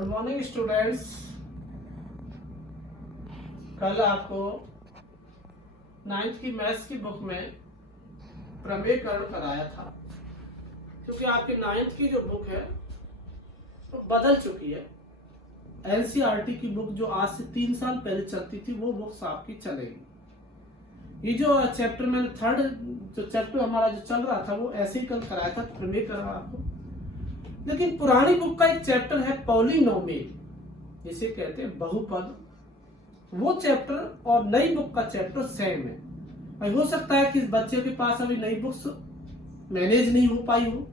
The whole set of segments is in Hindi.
Good morning students. कल आपको 9th की मैथ्स की बुक में प्रमेयकरण कराया था, क्योंकि आपकी 9th की जो बुक है वो बदल चुकी है। एनसीईआरटी की बुक जो आज से 3 साल पहले चलती थी वो बुक्स आपकी चलेगी। ये जो चैप्टर मैंने थर्ड जो चैप्टर हमारा जो चल रहा था वो ऐसे ही कल कराया था प्रमेयकरण आपको। लेकिन पुरानी बुक का एक चैप्टर है पॉलिनोमियल, जिसे कहते हैं बहुपद। वो चैप्टर और नई बुक का चैप्टर सेम है। और हो सकता है कि बच्चे के पास अभी नई बुक्स मैनेज नहीं हो पाई हो,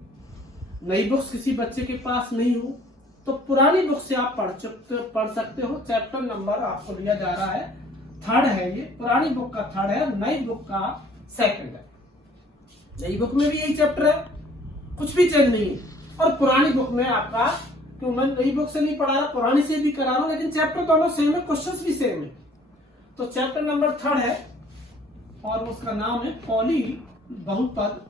नई बुक्स किसी बच्चे के पास नहीं हो, तो पुरानी बुक से आप पढ़ सकते हो। चैप्टर नंबर आपको दिया जा रहा है थर्ड है, ये पुरानी बुक का थर्ड है, नई बुक का सेकंड है। नई बुक में भी यही चैप्टर है, कुछ भी चेंज नहीं है। और पुरानी बुक में आपका, क्यों मैं नई बुक से नहीं पढ़ा रहा, पुरानी से भी करा रहा हूं, लेकिन चैप्टर दोनों सेम है, क्वेश्चंस भी सेम है। तो चैप्टर नंबर थर्ड है और उसका नाम है पॉली बहुपद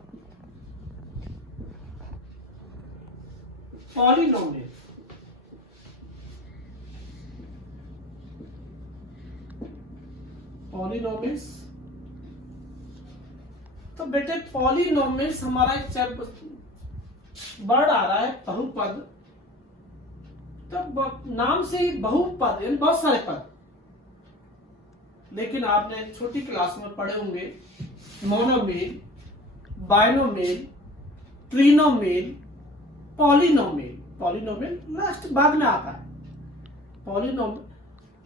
पॉलिनोमियल। पॉलिनोमियल्स। तो बेटे पॉलिनोमियल्स हमारा एक चैप्टर वर्ड आ रहा है बहुपद। तो नाम से ही बहुपद यानी बहुत सारे पद। लेकिन आपने छोटी क्लास में पढ़े होंगे monomial, binomial, trinomial, polynomial. Polynomial last बाद में आता है। पॉलिनोमियल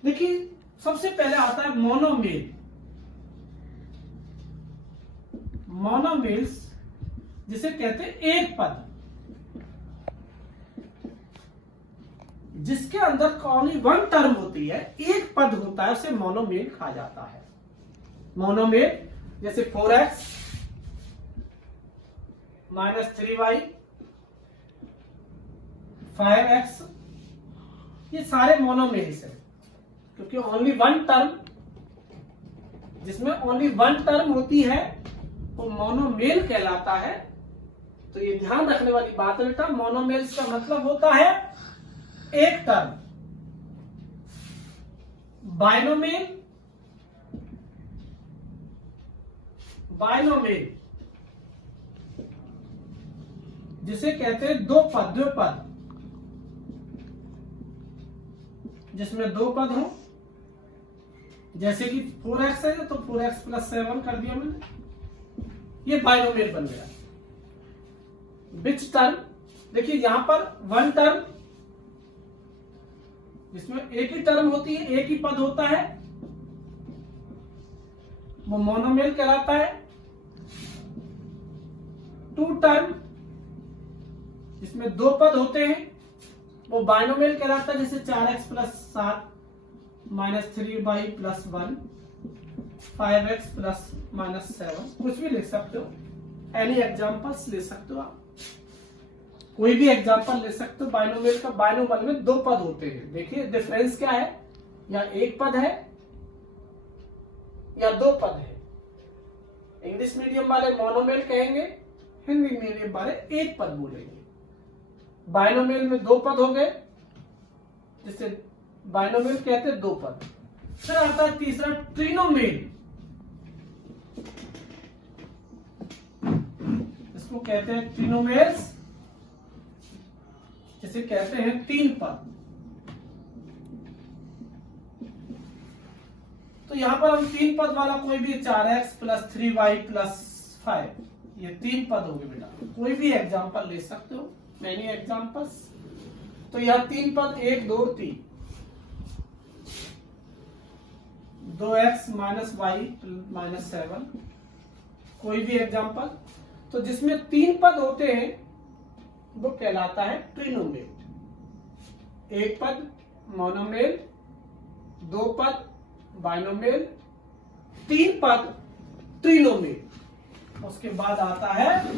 देखिए सबसे पहले आता है मोनोमियल। मोनोमियल्स जिसे कहते हैं एक पद, जिसके अंदर ओनली वन टर्म होती है, एक पद होता है, उसे मोनोमियल कहा जाता है। मोनोमियल जैसे 4x - 3y 5x, ये सारे मोनोमियल्स हैं, क्योंकि ओनली वन टर्म, जिसमें ओनली वन टर्म होती है वो मोनोमियल कहलाता है। तो ये ध्यान रखने वाली बात है बेटा, मोनोमियल्स का मतलब होता है एक टर्म। बाइनोमियल, बाइनोमियल जिसे कहते हैं दो पद, द्विपद, जिसमें दो पद हो, जैसे कि 4x है तो 4x + 7 कर दिया मैंने, ये बाइनोमियल बन गया। विच टर्म, देखिए यहां पर वन टर्म जिसमें एक ही टर्म होती है, एक ही पद होता है, वो मोनोमियल कहलाता है। टू टर्म जिसमें दो पद होते हैं, वो बाइनोमियल कहलाता है, जैसे 4x + 7 - 3y + 1 5x + -7, कुछ भी लिख सकते हो। एनी एग्जांपल्स ले सकते हो आप, कोई भी एग्जांपल ले सकते हो। बाइनोमियल का, बाइनोमियल में दो पद होते हैं। देखिए डिफरेंस क्या है, या एक पद है या दो पद है। इंग्लिश मीडियम वाले मोनोमियल कहेंगे, हिंदी मीडियम वाले एक पद बोलेंगे। बाइनोमियल में दो पद हो गए, जिसे बाइनोमियल कहते हैं दो पद। फिर आता है तीसरा ट्रिनोमियल, इसको कहते हैं ट्रिनोमियल्स, जिसे कहते हैं तीन पद। तो यहां पर हम तीन पद वाला कोई भी 4x + 3y + 5, ये तीन पद हो गए बेटा। कोई भी एग्जांपल ले सकते हो, मैनी एग्जांपल्स। तो यह तीन पद 1 2 3, 2x - y - 7, कोई भी एग्जांपल। तो जिसमें तीन पद होते हैं वो कहलाता है ट्रिनोमियल। एक पद मोनोमियल, दो पद बाइनोमियल, तीन पद ट्रिनोमियल। उसके बाद आता है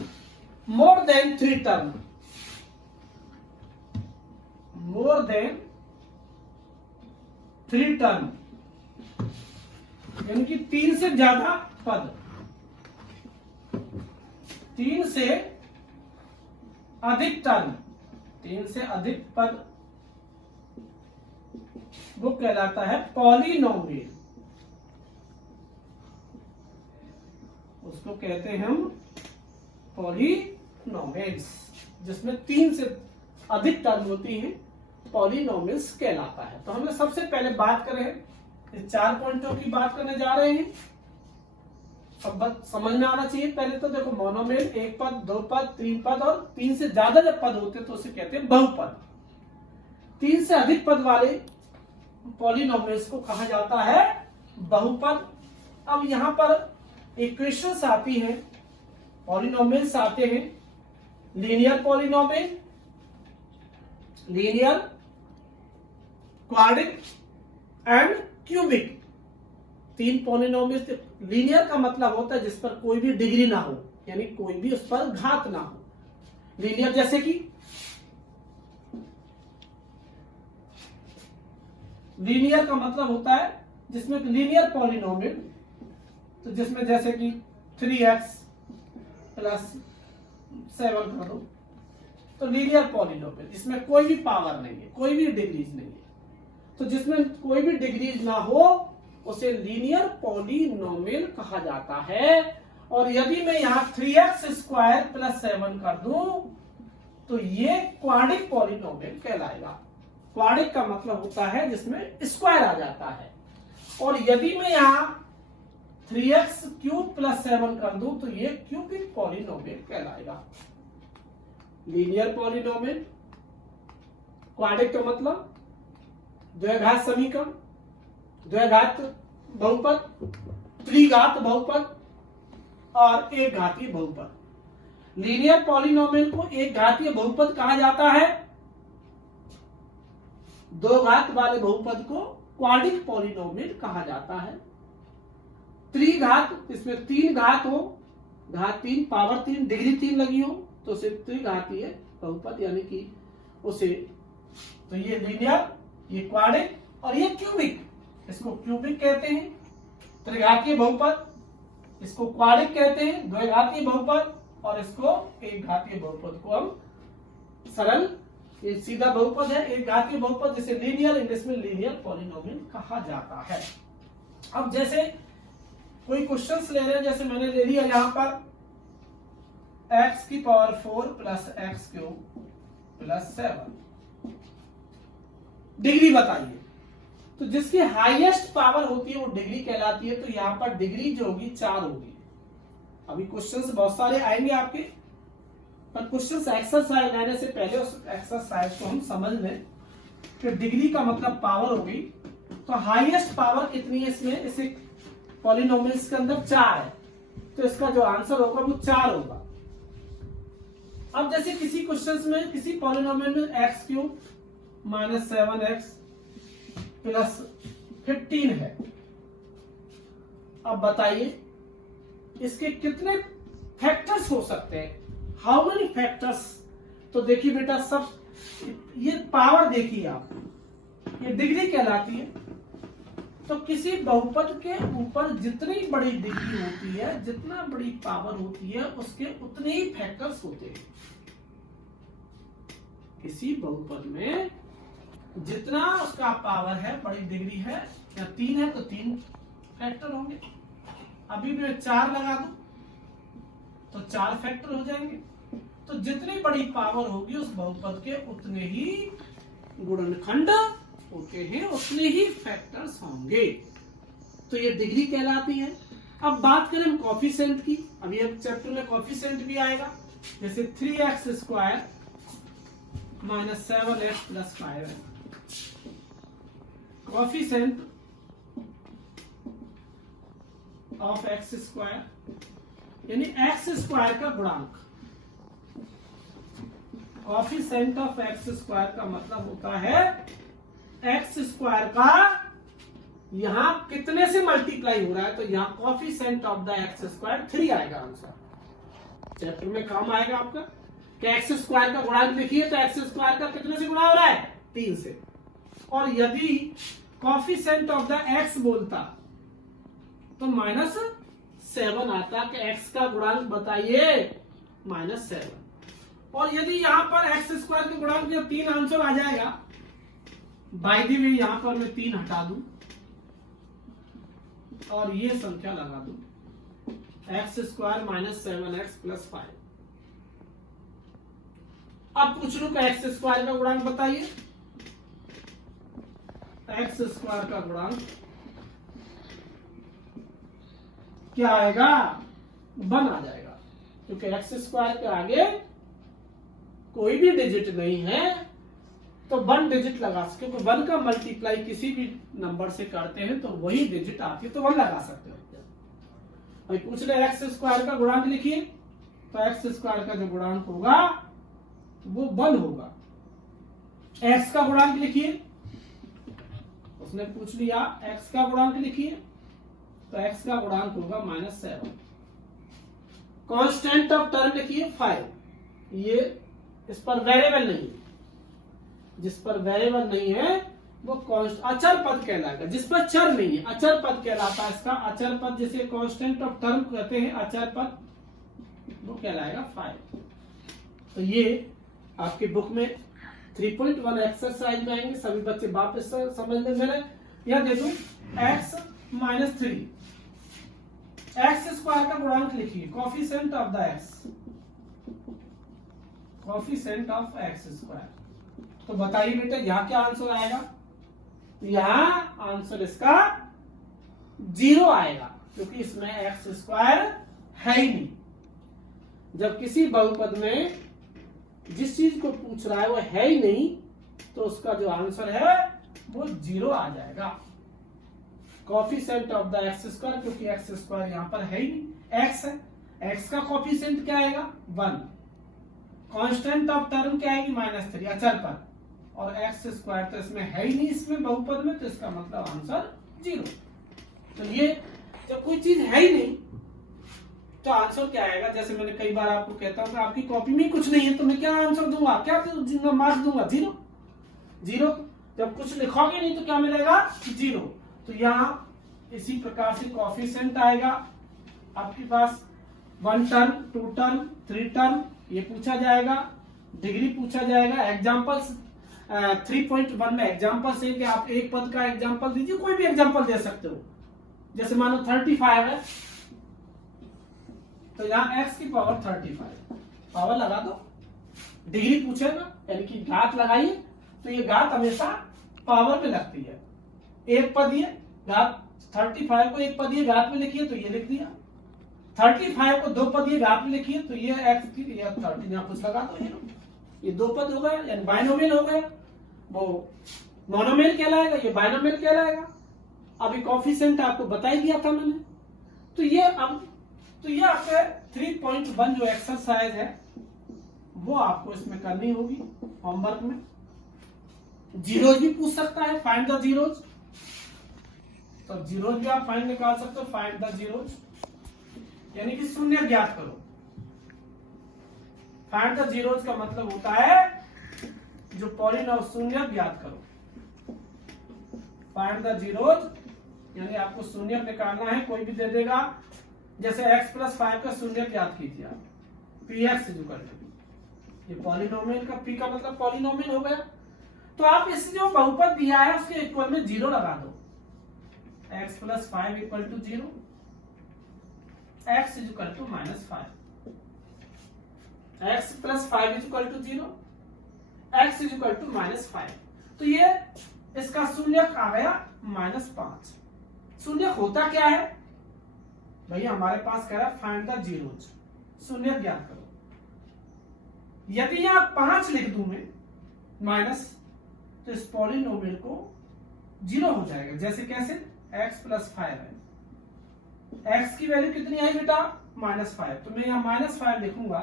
more than 3 term. More than 3 term यानी कि 3 से ज्यादा पद, 3 से अधिक टर्म, 3 से अधिक पद वो कहलाता है पॉलिनोमियल। उसको कहते हैं हम पॉलिनोमियल्स, जिसमें 3 से अधिक टर्म होती हैं, पॉलिनोमियल्स कहलाता है। तो हमने सबसे पहले बात करें 4 पॉइंटों की बात करने जा रहे हैं। अब बस समझ में आना चाहिए। पहले तो देखो मोनोमियल 1 पद, 2 पद, 3 पद और 3 से ज्यादा जब पद होते हैं तो उसे कहते हैं बहुपद। 3 से अधिक पद वाले पॉलिनोमियल्स को कहा जाता है बहुपद। अब यहां पर इक्वेशंस आती हैं, पॉलिनोमियल्स आते हैं, linear polynomial, linear, quadric and cubic. 3 polynomials. Linear का मतलब होता है जिस पर कोई भी डिग्री ना हो, यानी कोई भी उस पर घात ना हो। लीनियर जैसे कि लीनियर का मतलब होता है जिसमें लीनियर पॉलिनोमियल, तो जिसमें जैसे कि 3x प्लस 7 कर दो, तो लीनियर पॉलिनोमियल जिसमें कोई भी पावर नहीं है, कोई भी डिग्रीज नहीं है। तो जिसमें कोई भी डिग्रीज ना हो उसे लीनियर पॉलिनोमियल कहा जाता है। और यदि मैं यहां 3x स्क्वायर प्लस 7 कर दूं तो ये क्वाड्रिक पॉलिनोमियल कहलाएगा। क्वाड्रिक का मतलब होता है जिसमें स्क्वायर आ जाता है। और यदि मैं यहां 3x क्यूब प्लस 7 कर दूं तो ये क्यूबिक पॉलिनोमियल कहलाएगा। लीनियर पॉलिनोमियल, क्वाड्रिक का मतलब द्विघात समीकरण, द्विघात बहुपद, त्रिघात बहुपद और एक घातीय बहुपद। लीनियर पॉलिनोमियल को एक घातीय बहुपद कहा जाता है। 2 घात वाले बहुपद को क्वाड्रिक पॉलिनोमियल कहा जाता है। त्रिघात, इसमें 3 घात हो, घात 3, पावर 3, डिग्री 3 लगी हो तो उसे त्रिघातीय बहुपद यानी कि उसे, तो ये लीनियर, ये क्वाड्रिक और ये क्यूबिक, इसको क्यूबिक कहते हैं। त्रिघातीय बहुपद इसको क्वाड्रिक कहते हैं, द्विघातीय बहुपद, और इसको एक घातीय बहुपद को हम सरल, ये सीधा बहुपद है, एक घातीय बहुपद जिसे लीनियर, इंग्लिश में लीनियर पॉलिनोमियल कहा जाता है। अब जैसे कोई क्वेश्चंस ले रहे हैं, जैसे मैंने ले लिया यहां पर x की power 4 plus x cube plus 7, degree बताइए। तो जिसकी हाईएस्ट पावर होती है वो डिग्री कहलाती है। तो यहां पर डिग्री जो होगी 4 होगी। अभी क्वेश्चंस बहुत सारे आएंगे आपके, पर क्वेश्चंस एक्सरसाइज लेने से पहले उस एक्सरसाइज को हम समझ लें कि डिग्री का मतलब पावर होगी। तो हाईएस्ट पावर कितनी है इसमें, इसे पॉलिनोमियल्स के अंदर 4 है, तो इसका जो आंसर होगा वो 4 होगा। अब जैसे किसी क्वेश्चंस में, किसी पॉलिनोमियल में x cube minus 7x plus 15 है। अब बताइए इसके कितने फैक्टर्स हो सकते हैं, हाउ मेनी फैक्टर्स। तो देखिए बेटा, सब ये पावर देखिए आप, ये डिग्री कहलाती है। तो किसी बहुपद के ऊपर जितनी बड़ी डिग्री होती है, जितना बड़ी पावर होती है, उसके उतने ही फैक्टर्स होते हैं। किसी बहुपद में जितना उसका पावर है, बड़ी डिग्री है या 3 है, तो 3 फैक्टर होंगे। अभी मैं 4 लगा दूं तो 4 फैक्टर हो जाएंगे। तो जितनी बड़ी पावर होगी उस बहुपद के उतने ही गुणनखंड होते हैं, उतने ही फैक्टर्स होंगे। तो ये डिग्री कहलाती है। अब बात करें हम कोफिशिएंट की, अभी अब चैप्टर में कोफिशिएंट भी आएगा। जैसे 3x square minus 7x plus 5 है। कोफिशिएंट ऑफ एक्स स्क्वायर यानी एक्स स्क्वायर का गुणांक। कोफिशिएंट ऑफ एक्स स्क्वायर का मतलब होता है एक्स स्क्वायर का यहां कितने से मल्टीप्लाई हो रहा है। तो यहां coefficient of the x square 3 आएगा आंसर। चैप्टर में काम आएगा आपका कि एक्स स्क्वायर का गुणांक लिखिए, तो एक्स स्क्वायर का कितने से गुणा हो रहा है, 3 से। और यदि कोफिशिएंट ऑफ द एक्स बोलता तो -7 आता कि एक्स का गुणांक बताइए -7। और यदि यहां पर एक्स स्क्वायर के गुणांक में 3 आंसर आ जाएगा बाय द वे यहां पर मैं 3 हटा दूं और ये संख्या लगा दूं, x square minus 7x plus 5। अब पूछ लू का एक्स स्क्वायर का गुणांक बताइए। एक्स स्क्वायर का गुणांक क्या आएगा? 1 आ जाएगा, क्योंकि एक्स स्क्वायर के आगे कोई भी डिजिट नहीं है तो 1 डिजिट लगा सकते, क्योंकि 1 का मल्टीप्लाई किसी भी नंबर से करते हैं तो वही डिजिट आती है, तो 1 लगा सकते हो। अभी पूछ रहे एक्स स्क्वायर का गुणांक लिखिए, तो एक्स स्क्वायर का जो गुणांक होगा वो 1 होगा। एक्स का गुणांक लिखिए, उसने पूछ लिया एक्स का गुणांक लिखिए, तो एक्स का गुणांक होगा -7। कांस्टेंट ऑफ टर्म लिखिए 5। ये इस पर वेरिएबल नहीं है, जिस पर वेरिएबल नहीं है वो अचर पद कहलाएगा, जिस पर चर नहीं है अचर पद कहलाता है। इसका अचर पद जिसे कांस्टेंट ऑफ टर्म कहते हैं, अचर पद, वो कहलाएगा 5। तो ये आपकी बुक में 3.1 एक्सरसाइज में आएंगे, सभी बच्चे वापस समझने मेरे। यह दे दूं x माइनस 3, एक्स स्क्वायर का गुणांक लिखिए, coefficient of the x, coefficient of x square. तो बताइए बेटा यहाँ क्या आंसर आएगा? यहाँ आंसर इसका 0 आएगा, क्योंकि इसमें एक्स स्क्वायर है ही नहीं। जब किसी बहुपद में जिस चीज को पूछ रहा है वो है ही नहीं, तो उसका जो आंसर है वो 0 आ जाएगा। Coefficient of the x square, क्योंकि एक्स स्क्वायर यहाँ पर है ही नहीं, एक्स है, एक्स का कोफिशिएंट क्या आएगा? 1। कांस्टेंट ऑफ टर्म क्या आएगी? -3 अचर पर, और एक्स स्क्वायर तो इसमें है ही नहीं, इसमें बहुपद में, तो इसका मतलब आंसर 0। तो ये जब कोई चीज है ही नहीं तो आंसर क्या आएगा? जैसे मैंने कई बार आपको कहता हूं कि आपकी कॉपी में कुछ नहीं है तो मैं क्या आंसर दूंगा, क्या मार्क्स दूंगा? 0। जब कुछ लिखोगे नहीं तो क्या मिलेगा? 0। तो यहाँ इसी प्रकार से कोफिशिएंट आएगा आपके पास, 1 टर्म, 2 टर्म, 3 टर्म, ये पूछा जाएगा, डिग्री पूछा जाएगा। एग्जाम्पल्स 3.1 में एग्जाम्पल्स है कि आप एक पद का एग्जाम्पल दीजिए, कोई भी एग्जाम्पल दे सकते हो। जैसे मानो 35 है, तो यहाँ x की पावर 35, पावर लगा दो, डिग्री पूछेगा यानी कि घात लगाइए, तो ये घात हमेशा पावर में लगती है। एक पद ये घात 35 को एक पद ये घात में लिखिए, तो ये लिख दिया। 35 को 2 पद ये घात में लिखिए, तो ये x की 30 यहाँ कुछ लगा दो, ये 2 पद हो गया, यानी बाइनोमियल हो गया। वो मोनोमियल कहलाएगा, ये बाइनोमियल कहलाएगा। अभी कोफिशिएंट आपको बता ही दिया था मैंने। तो ये आपके 3.1 जो एक्सरसाइज है वो आपको इसमें करनी होगी होमवर्क में। जीरोज भी पूछ सकता है, फाइंड द जीरोज, तो जीरोज भी आप फाइंड निकाल सकते हो। फाइंड द जीरोज यानी कि शून्य ज्ञात करो। फाइंड द जीरोज का मतलब होता है जो पॉलीनॉम शून्य ज्ञात करो। फाइंड द जीरोज यानी आपको शून्य निकालना है, कोई भी दे देगा। जैसे x + 5 का शून्य ज्ञात कीजिए आप, px ये पॉलिनोमियल का p का मतलब पॉलिनोमियल हो गया। तो आप इस जो बहुपद दिया है उसके इक्वल में 0 लगा दो। x + 5 = 0, x = -5, x + 5 = 0, x = -5। तो ये इसका शून्य आ गया -5। शून्य होता क्या है भैया? हमारे पास कह रहा है फाइंड द जीरोज, शून्य ज्ञात करो। यदि यहां 5 लिख दूं मैं माइनस, तो इस पॉलिनोमियल को 0 हो जाएगा। जैसे कैसे? x + 5 है, x की वैल्यू कितनी आई बेटा? -5, तो मैं यहां -5 लिखूंगा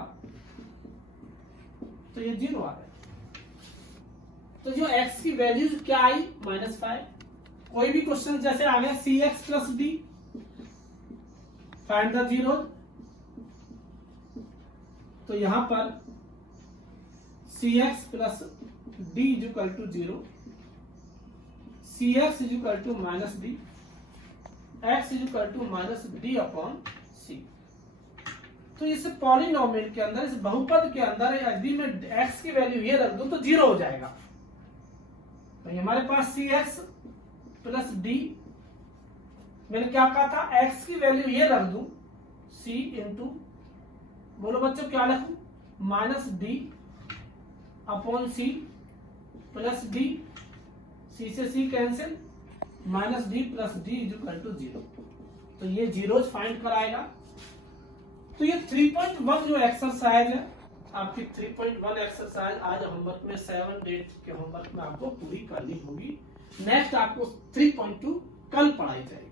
तो ये 0 आ गया। तो जो x की वैल्यू क्या आई? -5। कोई भी क्वेश्चन जैसे आ गया cx + d, find the zero, तो यहां पर cx + d = 0, cx = -d, x = -d/c। तो इस पॉलिनोमियल के अंदर, इस बहुपद के अंदर यदि मैं x की वैल्यू ये रख दूं तो 0 हो जाएगा। तो हमारे पास सी एक्स प्लस डी, मैंने क्या कहा था, x की वैल्यू ये रख दूं c इंटू, बोलो बच्चों क्या लिखूं, minus D upon C plus D, C से C cancel, minus D plus D is equal to 0। तो ये जीरोज फाइंड कराएगा। तो ये 3.1 जो एक्सरसाइज है आपकी, 3.1 एक्सरसाइज आज होमवर्क में 7 डेट के होमवर्क में आपको पूरी करनी होगी। नेक्स्ट आपको 3.2 कल पढ़ाई जाएगी।